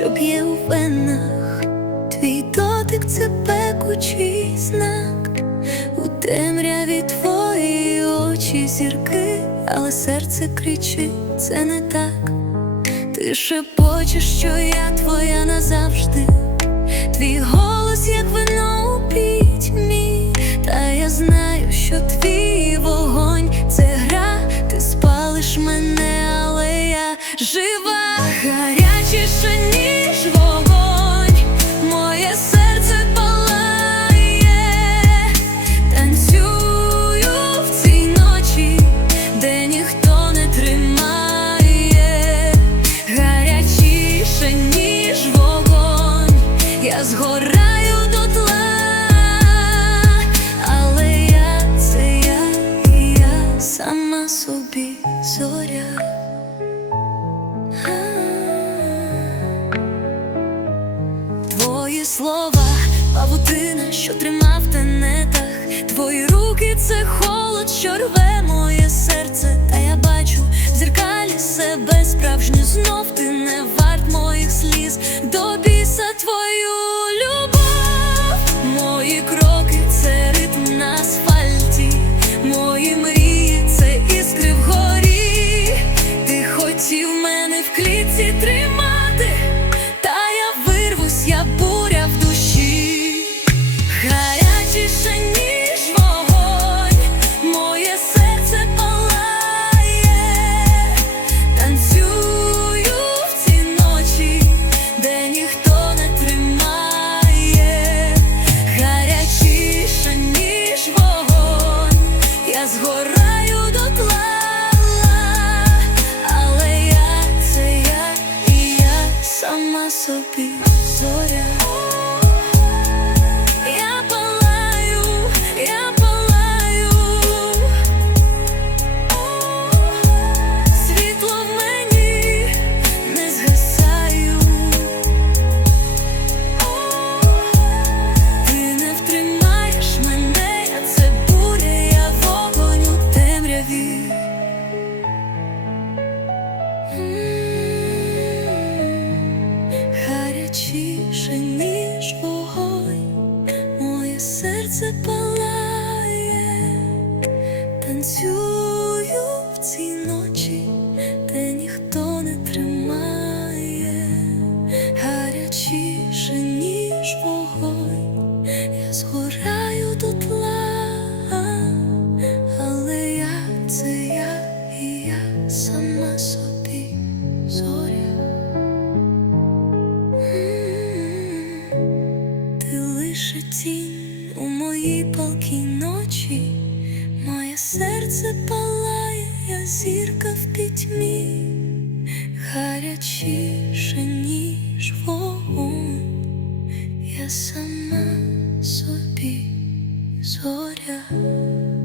що б'є у венах, твій дотик це пекучий знак, у темряві твої очі зірки, але серце кричить, це не так. Ти шепочеш, що я твоя назавжди, твій голос, як вино у пітьмі, та я знаю, що твій вогонь це гра, ти спалиш мене, але я жива, гарячіше, ніж вогонь, моє серце палає, танцюю в цій ночі, де ніхто не тримає, гарячіше, ніж вогонь, я згораю слова, павутина, що тримав в тенетах. Твої руки це холод, що рве моє серце, та я бачу в зеркалі себе справжню. Знов ти не варт моїх сліз, до біса твою любов, мої кроки це ритм на асфальті, мої мрії це іскри вгорі. Ти хотів мене в клітці тримати, темряві. Гарячіше, ніж моє серце палає, танцюю в цій твої палки ночі, моє серце палає, я зірка в пітьмі, гарячіше, ніж вогонь, я сама собі зоря.